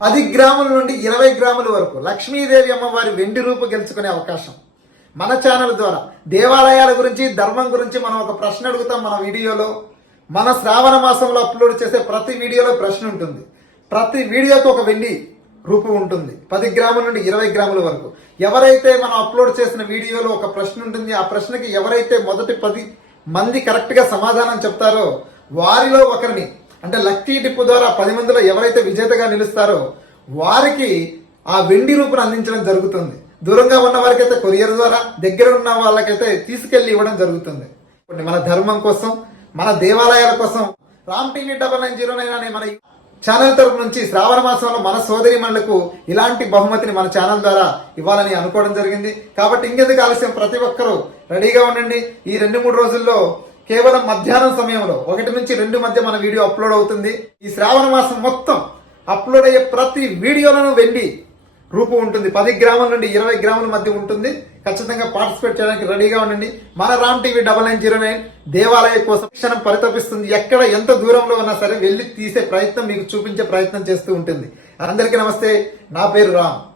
పది గ్రాముల నుండి ఇరవై గ్రాముల వరకు లక్ష్మీదేవి అమ్మవారి వెండి రూపు గెలుచుకునే అవకాశం. మన ఛానల్ ద్వారా దేవాలయాల గురించి ధర్మం గురించి మనం ఒక ప్రశ్న అడుగుతాం మన వీడియోలో. మన శ్రావణ మాసంలో అప్లోడ్ చేసే ప్రతి వీడియోలో ప్రశ్న ఉంటుంది. ప్రతి వీడియోకు ఒక వెండి రూపు ఉంటుంది. పది గ్రాముల నుండి ఇరవై గ్రాముల వరకు. ఎవరైతే మనం అప్లోడ్ చేసిన వీడియోలో ఒక ప్రశ్న ఉంటుంది ఆ ప్రశ్నకి ఎవరైతే మొదటి పది మంది కరెక్ట్గా సమాధానం చెప్తారో వారిలో ఒకరిని అంటే లక్కీ టిప్పు ద్వారా పది మందిలో ఎవరైతే విజేతగా నిలుస్తారో వారికి ఆ వెండి రూపును అందించడం జరుగుతుంది. దూరంగా ఉన్న వారికైతే కొరియర్ ద్వారా దగ్గర ఉన్న వాళ్ళకైతే తీసుకెళ్ళి ఇవ్వడం జరుగుతుంది. కొన్ని మన ధర్మం కోసం మన దేవాలయాల కోసం Ram TV double nine zero nine అనే మన ఛానల్ తరపు నుంచి శ్రావణ మాసంలో మన సోదరి మనులకు ఇలాంటి బహుమతిని మన ఛానల్ ద్వారా ఇవ్వాలని అనుకోవడం జరిగింది. కాబట్టి ఇంకెందుకు ఆలస్యం? ప్రతి ఒక్కరూ రెడీగా ఉండండి. ఈ రెండు మూడు రోజుల్లో కేవలం మధ్యాహ్నం సమయంలో ఒకటి నుంచి రెండు మధ్య మన వీడియో అప్లోడ్ అవుతుంది. ఈ శ్రావణ మాసం మొత్తం అప్లోడ్ అయ్యే ప్రతి వీడియోలను వెండి రూపు ఉంటుంది. పది గ్రాముల నుండి ఇరవై గ్రాముల మధ్య ఉంటుంది. ఖచ్చితంగా పార్టిసిపేట్ చేయడానికి రెడీగా ఉండండి. మన Ram TV double nine zero nine దేవాలయ కోసం క్షణం పరితపిస్తుంది. ఎక్కడ ఎంత దూరంలో ఉన్నా సరే వెళ్ళి తీసే ప్రయత్నం మీకు చూపించే ప్రయత్నం చేస్తూ ఉంటుంది. అందరికీ నమస్తే. నా పేరు రామ్.